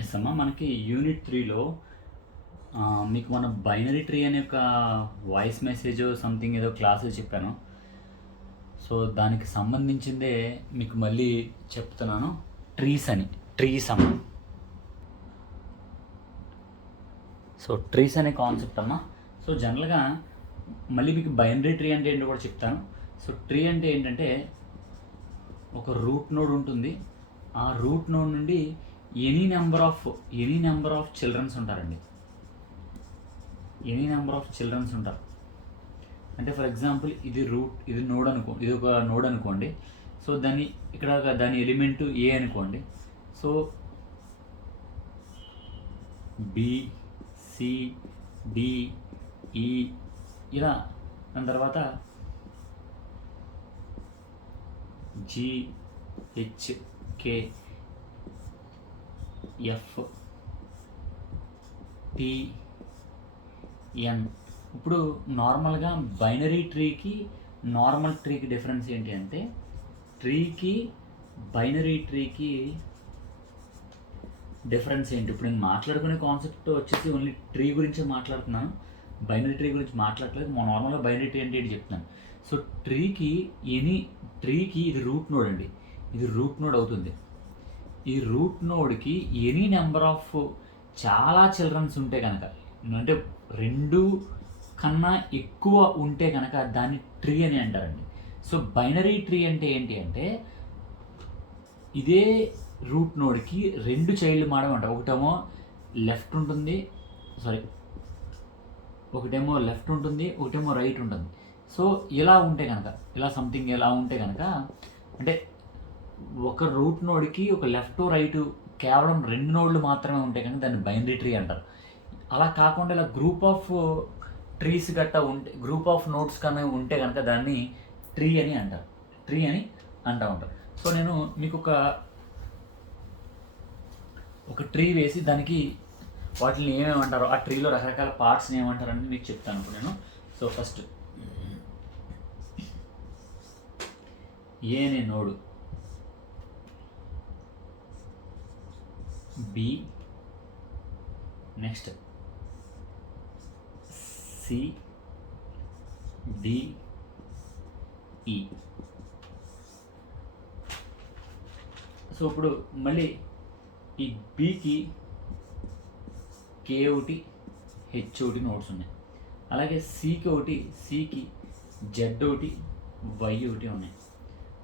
Yes అమ్మా, మనకి unit 3లో మీకు మన బైనరీ ట్రీ అనే ఒక వాయిస్ మెసేజ్ సంథింగ్ ఏదో క్లాస్ చెప్పాను. సో దానికి సంబంధించిందే మీకు మళ్ళీ చెప్తున్నాను. ట్రీస్ అమ్మ. సో ట్రీస్ అనే కాన్సెప్ట్ అమ్మ. సో జనరల్గా మళ్ళీ మీకు బైనరీ ట్రీ అంటే ఏంటో కూడా చెప్తాను. సో ట్రీ అంటే ఏంటంటే ఒక రూట్ నోడ్ ఉంటుంది. ఆ రూట్ నోడ్ నుండి ఎనీ నెంబర్ ఆఫ్ చిల్డ్రన్స్ ఉంటారండి. ఎనీ నెంబర్ ఆఫ్ చిల్డ్రన్స్ ఉంటారు. అంటే ఫర్ ఎగ్జాంపుల్ ఇది ఒక నోడ్ అనుకోండి. సో దాని ఎలిమెంట్ ఏ అనుకోండి. సో బి, సి, డి, ఈ ఇలా, దాని తర్వాత జి, హెచ్, కే, ఎఫ్, టి, ఎన్. ఇప్పుడు నార్మల్గా బైనరీ ట్రీకి నార్మల్ ట్రీకి డిఫరెన్స్ ఏంటి అంటే, బైనరీ ట్రీకి డిఫరెన్స్ ఏంటి? ఇప్పుడు నేను మాట్లాడుకునే కాన్సెప్ట్ వచ్చేసి ఓన్లీ ట్రీ గురించి మాట్లాడుతున్నాను, బైనరీ ట్రీ గురించి మాట్లాడలేదు. నార్మల్గా బైనరీ ట్రీ అంటే ఏంటి చెప్తున్నాను. సో ట్రీకి ఇది రూట్ నోడ్ అండి. ఇది రూట్ నోడ్ అవుతుంది. ఈ రూట్ నోడ్కి ఎనీ నెంబర్ ఆఫ్ చాలా చిల్డ్రన్స్ ఉంటే కనుక, అంటే 2 కన్నా ఎక్కువ ఉంటే కనుక దాన్ని ట్రీ అని అంటారండి. సో బైనరీ ట్రీ అంటే ఏంటి అంటే, ఇదే రూట్ నోడ్కి 2 చైల్డ్ మాడడం అంట. ఒకటేమో లెఫ్ట్ ఉంటుంది, ఒకటేమో రైట్ ఉంటుంది. సో ఇలా ఉంటే కనుక, ఇలా ఉంటే కనుక, అంటే ఒక రూట్ నోడ్కి ఒక లెఫ్ట్ రైట్ కేవలం 2 నోడ్లు మాత్రమే ఉంటే కనుక దాన్ని బైనరీ ట్రీ అంటారు. అలా కాకుండా ఇలా group of trees group of nodes కన్నా ఉంటే కనుక దాన్ని ట్రీ అని అంటూ ఉంటారు. సో నేను మీకు ఒక ట్రీ వేసి దానికి వాటిని ఏమేమంటారో, ఆ ట్రీలో రకరకాల పార్ట్స్ని ఏమంటారని మీకు చెప్తాను ఇప్పుడు నేను. సో ఫస్ట్ ఏ అనే node, B, next C, D, E. So ఇప్పుడు మళ్ళీ ఈ బికి కే ఒకటి, హెచ్ ఒకటి నోట్స్ ఉన్నాయి. అలాగే సికి జెడ్ ఒకటి, వై ఒకటి ఉన్నాయి.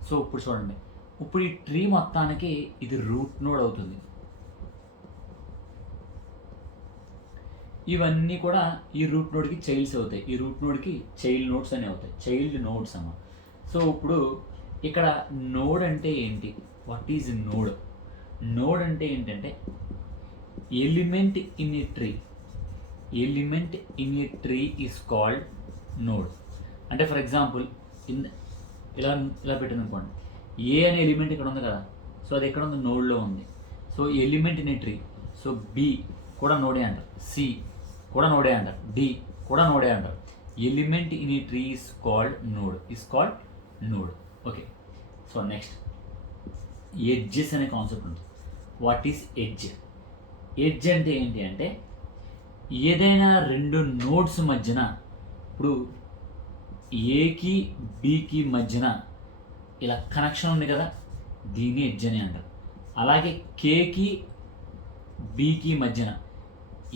సో ఇప్పుడు చూడండి, ఇప్పుడు ఈ ట్రీ మొత్తానికి ఇది రూట్ నోడ్ అవుతుంది. ఇవన్నీ కూడా ఈ రూట్ నోడ్కి చైల్డ్స్ అవుతాయి. ఈ రూట్ నోడ్కి చైల్డ్ నోడ్స్ అని అవుతాయి, చైల్డ్ నోడ్స్ అమ్మ. సో ఇప్పుడు ఇక్కడ నోడ్ అంటే ఏంటి? What is node? నోడ్ అంటే ఏంటంటే element in a tree is called node. అంటే ఫర్ ఎగ్జాంపుల్ ఇలా పెట్టింది అనుకోండి, ఏ అనే ఎలిమెంట్ ఇక్కడ ఉంది కదా. సో అది ఎక్కడ ఉంది? నోడ్లో ఉంది. So element in a tree. So B కూడా నోడే అంటారు, సి కూడా నోడే అంటారు, డి కూడా నోడే అంటారు. Element in a tree is called node. Okay. So next edges అనే కాన్సెప్ట్ ఉంది. What is edge? ఎడ్జ్ అంటే ఏంటి అంటే, ఏదైనా 2 నోడ్స్ మధ్యన, ఇప్పుడు ఏకి బికి మధ్యన ఇలా కనెక్షన్ ఉంది కదా, దీన్ని ఎడ్జ్ అని అంటారు. అలాగే కేకి బికి మధ్యన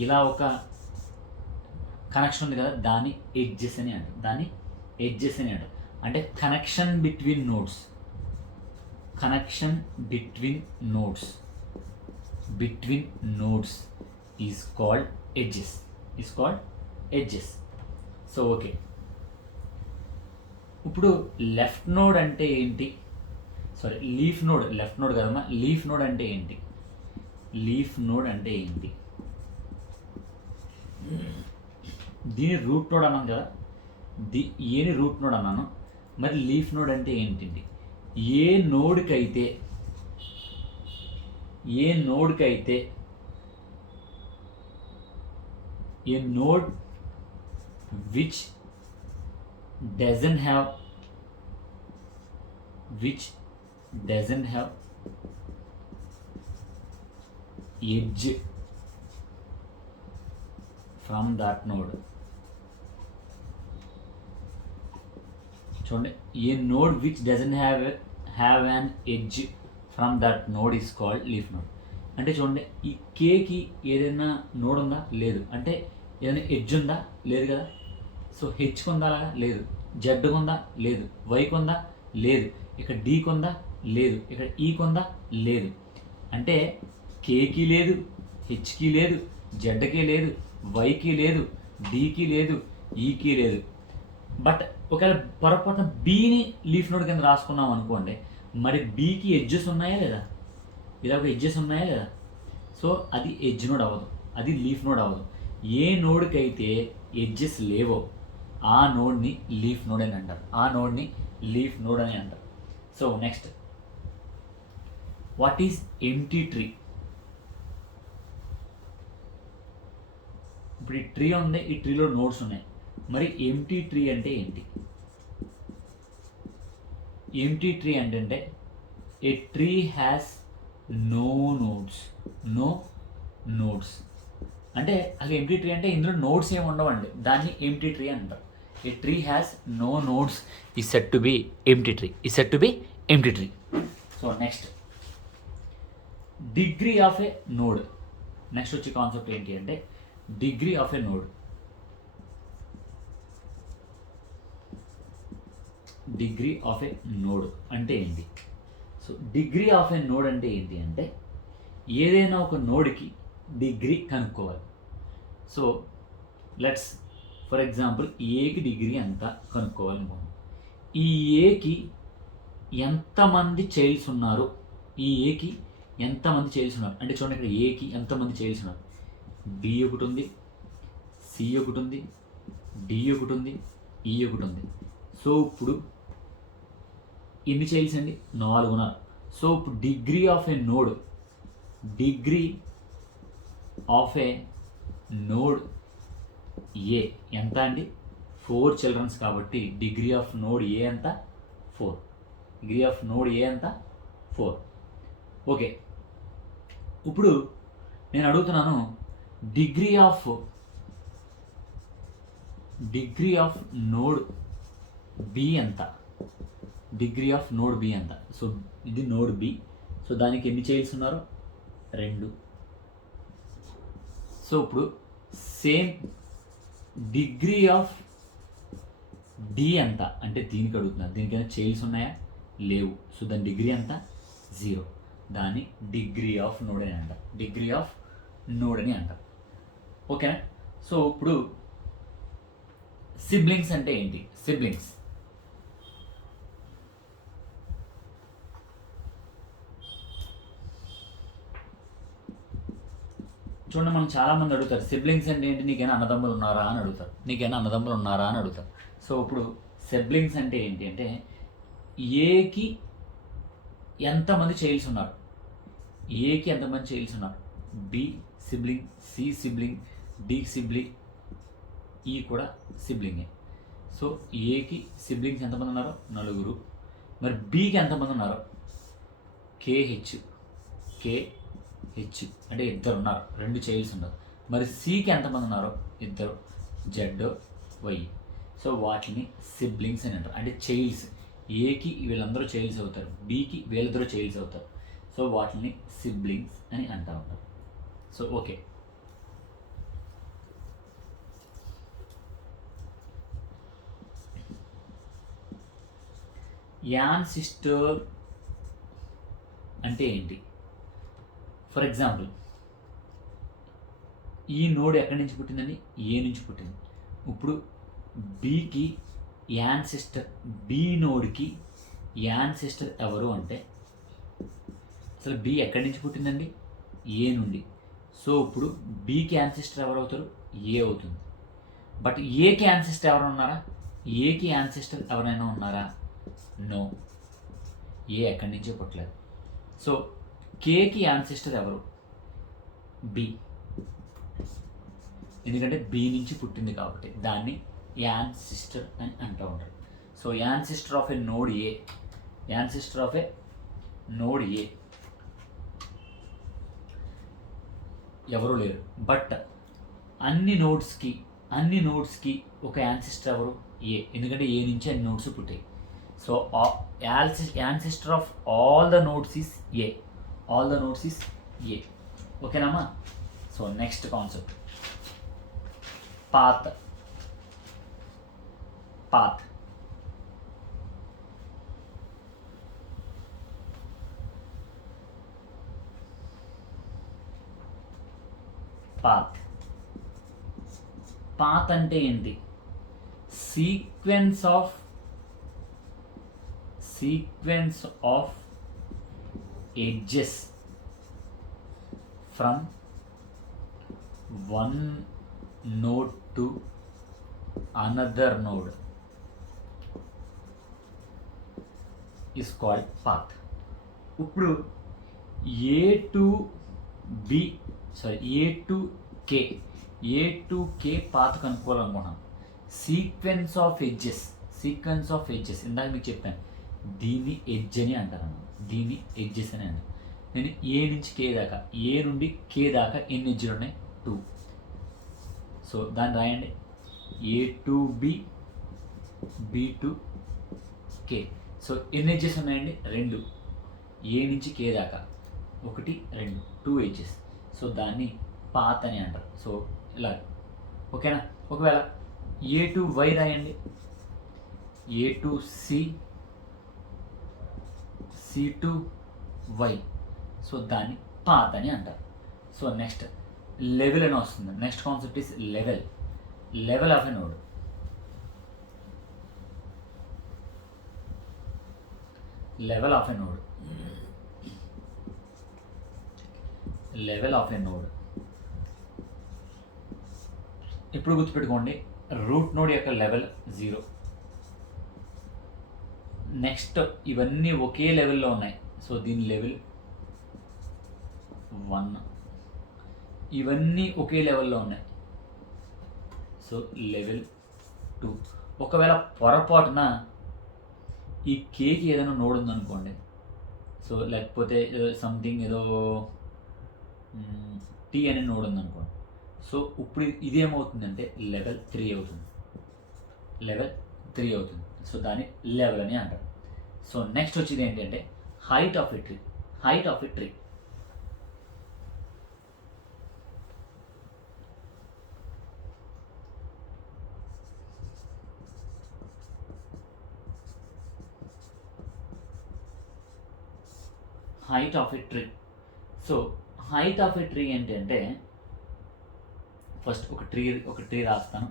ఇలా ఒక కనెక్షన్ ఉంది కదా, దాన్ని ఎడ్జెస్ అని అంటారు. అంటే connection between nodes is called edges. So okay. ఇప్పుడు లెఫ్ట్ నోడ్ అంటే ఏంటి? లీఫ్ నోడ్, లెఫ్ట్ నోడ్ కదమ్మా. లీఫ్ నోడ్ అంటే ఏంటి? దీని రూట్ నోడ్ అన్నాను కదా, ఏని రూట్ నోడ్ అన్నాను. మరి లీఫ్ నోడ్ అంటే ఏంటి? ఏ నోడ్కైతే a node which doesn't have edge from that node. చూడండి, a node which doesn't have an edge from that node is called leaf node. అంటే చూడండి, ఈ కేకి ఏదైనా నోడ్ ఉందా? లేదు. అంటే ఏదైనా ఎడ్జ్ ఉందా? లేదు కదా. సో హెచ్కి ఉందా? అలాగా లేదు. జెడ్కి ఉందా? లేదు. వైకి ఉందా? లేదు. ఇక్కడ డీకి ఉందా? లేదు. ఇక్కడ ఈకి ఉందా? లేదు. అంటే కేకి లేదు, హెచ్కి లేదు, జెడ్కి లేదు, వైకి లేదు, డీకి లేదు, ఈకి లేదు. బట్ ఒకవేళ పొరపాటున బీని లీఫ్ నోడ్ కింద రాసుకున్నాం అనుకోండి, మరి బీకి ఎడ్జెస్ ఉన్నాయా లేదా? ఇలా ఒక ఎడ్జెస్ ఉన్నాయా లేదా? సో అది ఎడ్జ్ నోడ్ అవ్వదు, అది లీఫ్ నోడ్ అవ్వదు. ఏ నోడ్కి అయితే ఎడ్జెస్ లేవో ఆ నోడ్ని లీఫ్ నోడ్ అని అంటారు, ఆ నోడ్ని లీఫ్ నోడ్ అని అంటారు. So next, what is empty tree? ఇప్పుడు ఈ ట్రీ ఉంది, ఈ ట్రీలో నోడ్స్ ఉన్నాయి. మరి ఎంప్టీ ట్రీ అంటే ఏంటి? ఎంప్టీ ట్రీ అంటే a tree has no nodes, no nodes. అంటే అది ఎంప్టీ ట్రీ అంటే ఇందులో నోడ్స్ ఏమి ఉండవండి, దాన్ని ఎంప్టీ ట్రీ అంటారు. A tree has no nodes is set to be empty tree, is set to be empty tree. So next, degree of a node. నెక్స్ట్ వచ్చే కాన్సెప్ట్ ఏంటి అంటే degree of a node. Degree of a node అంటే ఏంటి? So degree of a node అంటే ఏంటి అంటే ఏదైనా ఒక నోడ్కి డిగ్రీ కనుక్కోవాలి. సో లెట్స్ ఫర్ ఎగ్జాంపుల్ ఏకి డిగ్రీ ఎంత కనుక్కోవాలనుకోండి. ఈ ఏకి ఎంతమంది చైల్డ్స్ ఉన్నారు, ఈ ఏకి ఎంతమంది చైల్డ్స్ ఉన్నారు అంటే చూడండి, ఇక్కడ ఏకి ఎంతమంది చైల్డ్స్ ఉన్నారు. బి ఒకటి ఉంది, సి ఒకటి ఉంది, డి ఒకటి ఉంది, ఈ ఒకటి ఉంది. సో ఇప్పుడు ఎన్ని చైల్డ్స్ అండి? 4 ఉన్నారు. సో ఇప్పుడు degree of a node, degree of a node A ఎంత అండి? 4 చిల్డ్రన్స్ కాబట్టి డిగ్రీ ఆఫ్ నోడ్ ఏ ఎంత? 4. డిగ్రీ ఆఫ్ నోడ్ ఏ ఎంత? 4. ఓకే, ఇప్పుడు నేను అడుగుతున్నాను డిగ్రీ ఆఫ్ నోడ్ బి ఎంత? డిగ్రీ ఆఫ్ నోడ్ బి ఎంత? సో ఇది నోడ్ బి. సో దానికి ఎన్ని చైల్డ్స్ ఉన్నారు? 2. సో ఇప్పుడు సేమ్ డిగ్రీ ఆఫ్ డి ఎంత అంటే దీనికి అడుగుతున్నారు. దీనికైనా చైల్డ్స్ ఉన్నాయా? లేవు. సో దాని డిగ్రీ ఎంత? 0. దాన్ని డిగ్రీ ఆఫ్ నోడ్ అని అంటారు, డిగ్రీ ఆఫ్ నోడ్ అని అంటారు. ఓకేనా? సో ఇప్పుడు సిబ్లింగ్స్ అంటే ఏంటి? సిబ్లింగ్స్ చూడండి, మనం చాలామంది అడుగుతారు సిబ్లింగ్స్ అంటే ఏంటి, నీకైనా అన్నదమ్ములు ఉన్నారా అని అడుగుతారు, నీకైనా అన్నదమ్ములు ఉన్నారా అని అడుగుతారు. సో ఇప్పుడు సిబ్లింగ్స్ అంటే ఏంటి అంటే ఏకి ఎంతమంది చైల్డ్స్ ఉన్నారు, ఏకి ఎంతమంది చైల్డ్స్ ఉన్నారు, B sibling, C sibling, D sibling, E కూడా సిబ్లింగే. సో ఏకి సిబ్లింగ్స్ ఎంతమంది ఉన్నారో 4. మరి బికి ఎంతమంది ఉన్నారో కేహెచ్ అంటే 2 ఉన్నారు, 2 చైల్డ్స్ ఉన్నారు. మరి సికి ఎంతమంది ఉన్నారో 2, జెడ్ వై. సో వాటిని సిబ్లింగ్స్ అని అంటారు, అంటే చైల్డ్స్. ఏకి వీళ్ళందరూ చైల్డ్స్ అవుతారు, బికి వీళ్ళందరూ చైల్డ్స్ అవుతారు. సో వాటిని సిబ్లింగ్స్ అని అంటూ ఉంటారు. సో ఓకే, యాన్ సిస్టర్ అంటే ఏంటి? ఫర్ ఎగ్జాంపుల్ ఈ నోడ్ ఎక్కడి నుంచి పుట్టిందండి? ఏ నుంచి పుట్టింది. ఇప్పుడు బికి యాన్ సిస్టర్, బి నోడ్కి యాన్ సిస్టర్ ఎవరు అంటే అసలు బి ఎక్కడి నుంచి పుట్టిందండి? ఏ నుండి. సో ఇప్పుడు బికి యాన్ సిస్టర్ ఎవరు అవుతారు? ఏ అవుతుంది. బట్ ఏకి యాన్ సిస్టర్ ఎవరైనా ఉన్నారా? ఏకి యాన్ సిస్టర్ ఎవరైనా ఉన్నారా? నో, ఏ ఎక్కడి నుంచే పుట్టలేదు. సో కేకి యాన్సిస్టర్ ఎవరు? బి, ఎందుకంటే బి నుంచి పుట్టింది కాబట్టి దాన్ని యాన్సిస్టర్ అని అంటూ ఉంటారు. So ancestor of a node A, ancestor of a node A. ఎవరు లేరు. బట్ అన్ని నోడ్స్కి ఒక యాన్సిస్టర్ ఎవరు? ఏ. ఎందుకంటే ఏ నుంచి అన్ని నోడ్స్ పుట్టాయి. So ancestor of all the nodes is A. A. ఓకేనమ్మా? So next concept path. Path అంటే ఏంటి? Sequence of edges from one node to another node is called path. ఇప్పుడు ఏ టు కే పాత్ కనుక్కోవాలనుకున్నాం. Sequence of edges ఇందాక మీకు చెప్పాను, దీన్ని edge అని అంటారు. దీన్ని ఎడ్జెస్ అని అంటారు. నేను ఏ నుంచి కే దాకా, ఏ నుండి కే దాకా ఎన్ని ఎడ్జ్లు ఉన్నాయి? 2. సో దాన్ని రాయండి, A to B to K. So ఎన్ని ఎడ్జెస్ ఉన్నాయండి? 2. ఏ నుంచి కే దాకా 1 2 2 ఎడ్జెస్. సో దాన్ని పాత్ అని అంటారు. సో ఇలా, ఓకేనా? ఒకవేళ ఏ టు వై రాయండి, A to C to Y. So దాన్ని పాత్ అని అంటారు. సో నెక్స్ట్ లెవెల్ అని వస్తుంది. Next concept is level of a node. Level of a node ఇప్పుడు గుర్తుపెట్టుకోండి, రూట్ నోడ్ యొక్క లెవెల్ 0. నెక్స్ట్ ఇవన్నీ ఒకే లెవెల్లో ఉన్నాయి. సో దీని లెవెల్ 1. ఇవన్నీ ఒకే లెవెల్లో ఉన్నాయి. So level 2. ఒకవేళ పొరపాటున ఈ కేకి ఏదైనా నోడ్ ఉందనుకోండి, సో లేకపోతే సంథింగ్ ఏదో టీ అనే నోడ్ ఉందనుకోండి, సో ఇప్పుడు ఇదేమవుతుందంటే లెవెల్ 3 అవుతుంది. సో దాన్ని లెవెల్ అని అంటారు. సో నెక్స్ట్ వచ్చేది ఏంటంటే height of a tree. Height of a so height of a tree ఏంటంటే, ఫస్ట్ ఒక ట్రీ రాస్తాను.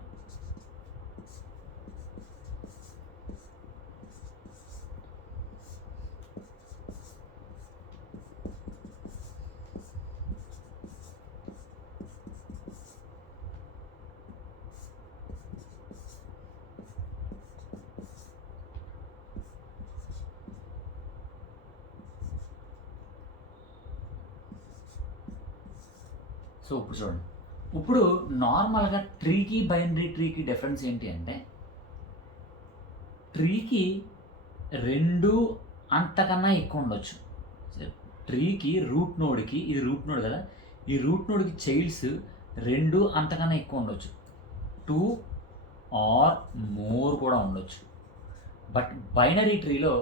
సో ఇప్పుడు చూడండి, ఇప్పుడు నార్మల్గా ట్రీకి బైనరీ ట్రీకి డిఫరెన్స్ ఏంటి అంటే, ట్రీకి 2 అంతకన్నా ఎక్కువ ఉండొచ్చు. ట్రీకి రూట్ నోడ్కి, ఇది రూట్ నోడ్ కదా, ఈ రూట్ నోడ్కి చైల్డ్స్ 2 అంతకన్నా ఎక్కువ ఉండొచ్చు. 2 ఆర్ మోర్ కూడా ఉండొచ్చు. బట్ బైనరీ ట్రీలో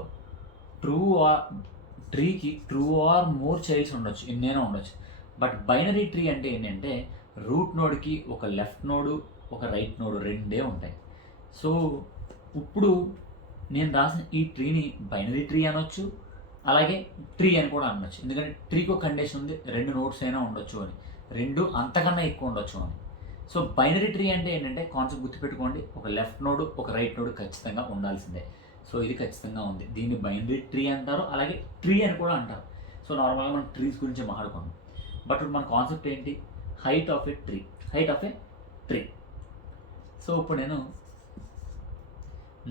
ట్రీకి 2 ఆర్ మోర్ చైల్డ్స్ ఉండొచ్చు, ఎన్నైనా ఉండొచ్చు. బట్ బైనరీ ట్రీ అంటే ఏంటంటే, రూట్ నోడ్కి ఒక లెఫ్ట్ నోడు, ఒక రైట్ నోడు, 2 ఉంటాయి. సో ఇప్పుడు నేను రాసిన ఈ ట్రీని బైనరీ ట్రీ అనొచ్చు, అలాగే ట్రీ అని కూడా అనొచ్చు. ఎందుకంటే ట్రీకి ఒక కండిషన్ ఉంది, 2 నోడ్స్ అయినా ఉండొచ్చు అని, 2 అంతకన్నా ఎక్కువ ఉండొచ్చు అని. సో బైనరీ ట్రీ అంటే ఏంటంటే, కాన్సెప్ట్ గుర్తుపెట్టుకోండి, ఒక లెఫ్ట్ నోడు, ఒక రైట్ నోడు ఖచ్చితంగా ఉండాల్సిందే. సో ఇది ఖచ్చితంగా ఉంది. దీన్ని బైనరీ ట్రీ అంటారు, అలాగే ట్రీ అని కూడా అంటారు. సో నార్మల్గా మనం ట్రీస్ గురించి మాట్లాడుకున్నాం. బట్ మన కాన్సెప్ట్ ఏంటి? Height of a tree. So ఇప్పుడు నేను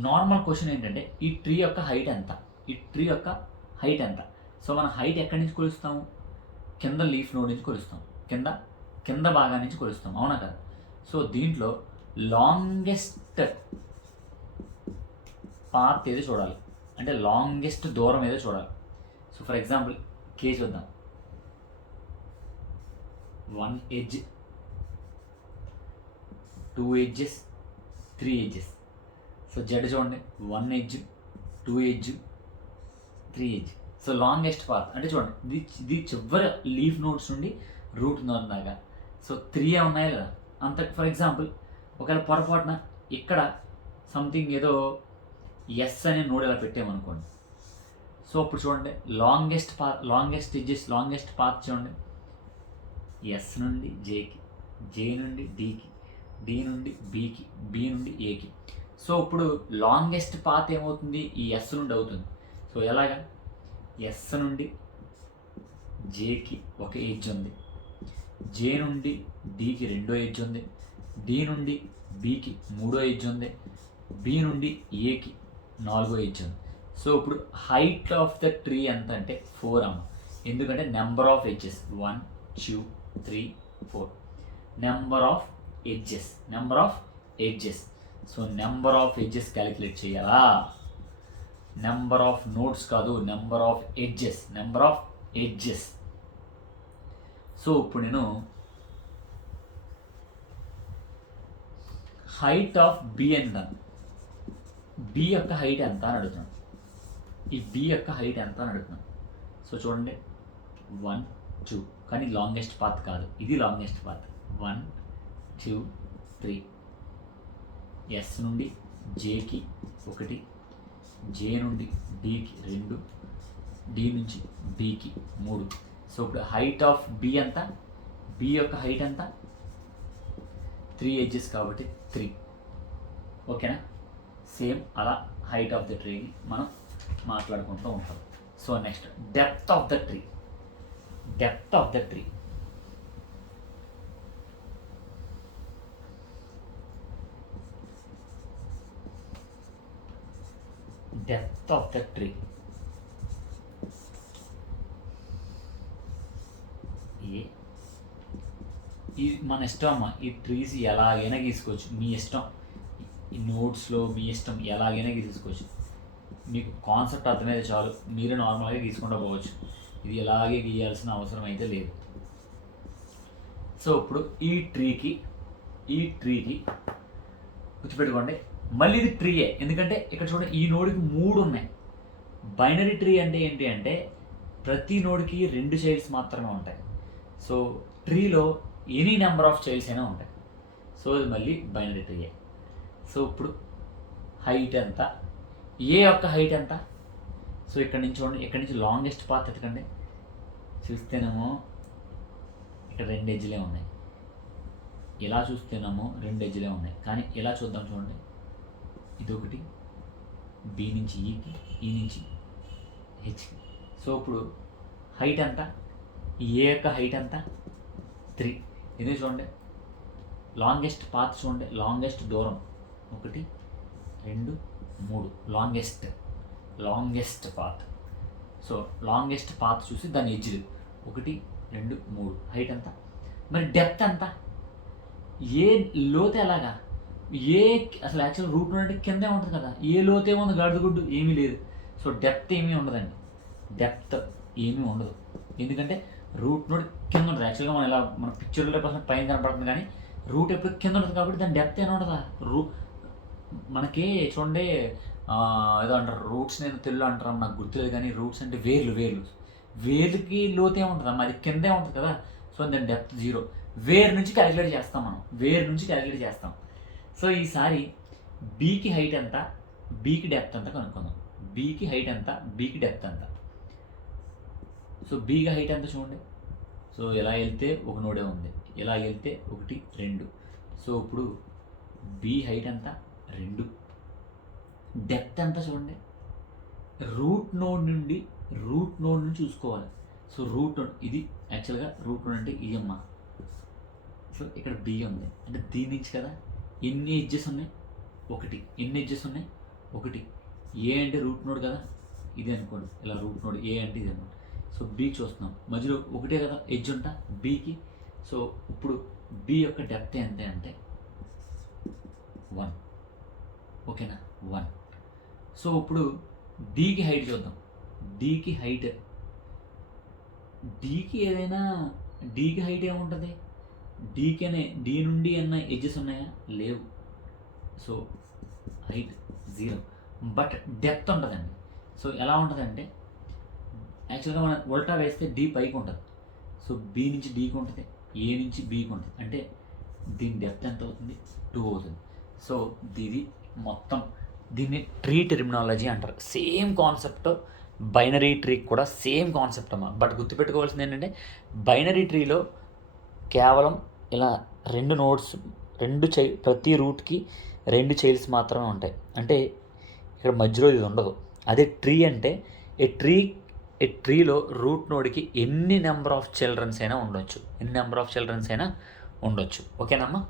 నార్మల్ క్వశ్చన్ ఏంటంటే, ఈ ట్రీ యొక్క హైట్ ఎంత? సో మన హైట్ ఎక్కడి నుంచి కొలుస్తాము? కింద లీఫ్ నోడ్ నుంచి కొలుస్తాం, కింద భాగాన్ని నుంచి కొలుస్తాం, అవునా కదా? సో దీంట్లో లాంగెస్ట్ పాత్ ఏదో చూడాలి, అంటే లాంగెస్ట్ దూరం ఏదో చూడాలి. సో ఫర్ ఎగ్జాంపుల్ కే చూద్దాం. 1 edge, 2 edges, 3 edges. So Z చూడండి, 1 edge, 2 edge, 3 edge. So longest path అంటే చూడండి, ఇది చివరి లీఫ్ నోడ్స్ నుండి రూట్ నోడ్ దాకా. సో 3 ఉన్నాయి కదా అంత. ఫర్ ఎగ్జాంపుల్ ఒకవేళ పొరపాటున ఇక్కడ సంథింగ్ ఏదో ఎస్ అనే నోడ్ ఇలా పెట్టామనుకోండి. సో అప్పుడు చూడండి లాంగెస్ట్ ఎడ్జెస్, లాంగెస్ట్ పాత్ చూడండి, ఎస్ నుండి జేకి, జే నుండి డీకి, డి నుండి బీకి, బి నుండి ఏకి. సో ఇప్పుడు లాంగెస్ట్ పాత్ ఏమవుతుంది, ఈ ఎస్ నుండి అవుతుంది. సో ఎలాగా, ఎస్ నుండి జేకి ఒక ఎడ్జ్ ఉంది, జే నుండి డీకి రెండో ఎడ్జ్ ఉంది, డి నుండి బీకి మూడో ఎడ్జ్ ఉంది, బి నుండి ఏకి నాలుగో ఎడ్జ్ ఉంది. సో ఇప్పుడు హైట్ ఆఫ్ ద ట్రీ ఎంత అంటే 4 అమ్మ. ఎందుకంటే number of edges 1, 2, 3, 4. Number of edges. So number of edges calculate చేయాలా, నెంబర్ ఆఫ్ నోట్స్ కాదు, నెంబర్ ఆఫ్ ఎడ్జెస్. సో ఇప్పుడు నేను హైట్ ఆఫ్ బి ఎంత, బి యొక్క హైట్ ఎంత అని అడుగుతున్నాను. ఈ బి యొక్క హైట్ ఎంత అని అడుగుతున్నాను. సో చూడండి 1, 2, కానీ లాంగెస్ట్ పాత్ కాదు, ఇది లాంగెస్ట్ పాత్. 1, 2, 3. ఎస్ నుండి జేకి 1, జే నుండి డీకి 2, డి నుంచి బీకి 3. సో ఇప్పుడు హైట్ ఆఫ్ బి ఎంత, బి యొక్క హైట్ ఎంత, 3 ఎడ్జెస్ కాబట్టి 3. ఓకేనా. సేమ్ అలా హైట్ ఆఫ్ ద ట్రీని మనం మాట్లాడుకుంటూ ఉంటాం. So next depth of the tree. Depth of the tree ఇది మన ఇష్టం అమ్మ. ఈ ట్రీస్ ఎలాగైనా గీసుకోవచ్చు, మీ ఇష్టం. ఈ నోట్స్లో మీ ఇష్టం, ఎలాగైనా గీసుకోవచ్చు. మీకు కాన్సెప్ట్ అర్థమైతే చాలు, మీరు నార్మల్గా గీసుకుంటూ పోవచ్చు. ఇది ఎలాగే గీయాల్సిన అవసరం అయితే లేదు. సో ఇప్పుడు ఈ ట్రీకి గుర్తుపెట్టుకోండి, మళ్ళీ ఇది ట్రీయే. ఎందుకంటే ఇక్కడ చూడండి, ఈ నోడ్కి 3 ఉన్నాయి. బైనరీ ట్రీ అంటే ఏంటి అంటే ప్రతి నోడ్కి 2 చైల్డ్స్ మాత్రమే ఉంటాయి. సో ట్రీలో ఎనీ నెంబర్ ఆఫ్ చైల్డ్స్ అయినా ఉంటాయి. సో ఇది మళ్ళీ బైనరీ ట్రీయే. సో ఇప్పుడు హైట్ ఎంత, ఏ యొక్క హైట్ ఎంత. సో ఇక్కడ నుంచి చూడండి, ఇక్కడ నుంచి లాంగెస్ట్ పాత్ ఎతకండి. చూస్తేనేమో ఇక్కడ 2 ఎడ్జ్లే ఉన్నాయి, ఇలా చూస్తేనేమో 2 ఎడ్జ్లే ఉన్నాయి. కానీ ఇలా చూద్దాం చూడండి, ఇదొకటి, బి నుంచి ఈకి, ఈ నుంచి హెచ్కి. సో ఇప్పుడు హైట్ ఎంత, ఏ యొక్క హైట్ ఎంత, 3. ఇది చూడండి, లాంగెస్ట్ పాత్ చూడండి, లాంగెస్ట్ దూరం 1, 2, 3. Longest path. So longest path చూసి దాని ఎడ్జ్లు 1, 2, 3. హైట్ ఎంత. మరి డెప్త్ ఎంత, ఏ లోతు ఎలాగా, ఏ అసలు యాక్చువల్ రూట్ నోడ్ అంటే కిందే ఉంటుంది కదా, ఏ లోతు ఏముంది, గడుగుడ్డు ఏమీ లేదు. సో డెప్త్ ఏమీ ఉండదండి, డెప్త్ ఏమీ ఉండదు. ఎందుకంటే రూట్ నోడ్ కింద ఉంటుంది. యాక్చువల్గా మనం ఇలా మన పిక్చర్లో కోసం పైన కనపడుతుంది, కానీ రూట్ ఎప్పుడు కింద ఉంటుంది కాబట్టి దాని డెప్త్ ఏమి ఉండదా. మనకి చూడండి ఏదో అంటారు రూట్స్, నేను తెలుగు అంటారు నాకు గుర్తులేదు, కానీ రూట్స్ అంటే వేర్లుకి లోతే ఉంటుంది అమ్మ, అది కిందే ఉంటుంది కదా. సో దాని డెప్త్ 0. వేర్ నుంచి క్యాలిక్యులేట్ చేస్తాం. సో ఈసారి బీకి హైట్ ఎంత, బీకి డెప్త్ ఎంత కనుక్కుందాం. బీకి హైట్ ఎంత, బీకి డెప్త్ ఎంత. సో బీకి హైట్ ఎంత చూడండి. సో ఎలా వెళ్తే ఒక నోడే ఉంది, ఎలా వెళ్తే 1, 2. సో ఇప్పుడు బి హైట్ ఎంత, 2. డెప్త్ ఎంత చూడండి, రూట్ నోడ్ నుండి చూసుకోవాలి. సో రూట్ నోడ్ ఇది, యాక్చువల్గా రూట్ నోడ్ అంటే ఇది అమ్మ. సో ఇక్కడ బి ఉంది అంటే దీని నుంచి కదా, ఎన్ని ఎడ్జెస్ ఉన్నాయి, 1. ఎన్ని ఎడ్జెస్ ఉన్నాయి, 1. ఏ అంటే రూట్ నోడ్ కదా, ఇది అనుకోండి, ఇలా రూట్ నోడ్ ఏ అంటే ఇది అనమాట. సో బీకి చూస్తున్నాం, మధ్యలో 1 కదా ఎడ్జ్ ఉంటా బీకి. సో ఇప్పుడు బి యొక్క డెప్త్ ఎంత అంటే 1. ఓకేనా, 1. సో ఇప్పుడు డీకి హైట్ చూద్దాం. డీకి ఏదైనా డీకి హైట్ ఏముంటుంది? డి నుండి ఏమన్నా ఎడ్జెస్ ఉన్నాయా? లేవు. సో హైట్ 0, బట్ డెప్త్ ఉంటుందండి. సో ఎలా ఉంటుందంటే యాక్చువల్గా మనం ఉల్టా వేస్తే డి పైకి ఉంటుంది, సో బి నుంచి డీకి ఉంటుంది, ఏ నుంచి బీకి ఉంటుంది. అంటే దీని డెప్త్ ఎంత అవుతుంది? 2 అవుతుంది. సో ఇది మొత్తం దీన్ని ట్రీ టెర్మినాలజీ అంటారు. సేమ్ కాన్సెప్ట్ బైనరీ ట్రీకి కూడా సేమ్ కాన్సెప్ట్ అమ్మా. బట్ గుర్తుపెట్టుకోవాల్సింది ఏంటంటే బైనరీ ట్రీలో కేవలం ఇలా 2 నోడ్స్, ప్రతి రూట్కి 2 చైల్డ్స్ మాత్రమే ఉంటాయి. అంటే ఇక్కడ మధ్యలో ఇది ఉండదు. అదే ట్రీ అంటే ఏ ట్రీలో రూట్ నోడ్కి ఎన్ని నెంబర్ ఆఫ్ చిల్డ్రన్స్ అయినా ఉండొచ్చు. ఓకేనమ్మా?